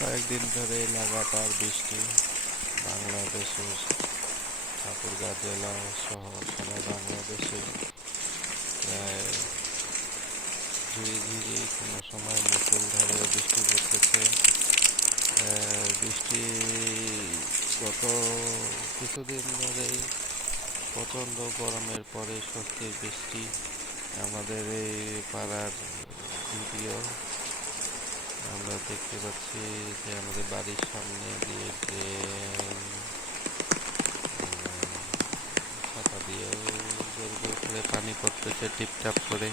কয়েকদিন ধরে লাগাতার বৃষ্টি বাংলাদেশের ঠাকুরগাঁ জেলা সহ সারা বাংলাদেশে প্রায় ঝিরি ঝিরি কোনো সময় মুষলধারে বৃষ্টি পড়তেছে। বৃষ্টি গত কিছুদিন ধরেই প্রচণ্ড গরমের পরে স্বস্তির বৃষ্টি। আমাদের এই পাড়ার ভিডিও আমরা দেখতে পাচ্ছি যে আমাদের বাড়ির সামনে দিয়ে ড্রেন ছাতা দিয়েও জোর জোর করে পানি পড়তেছে টিপটাপ করে।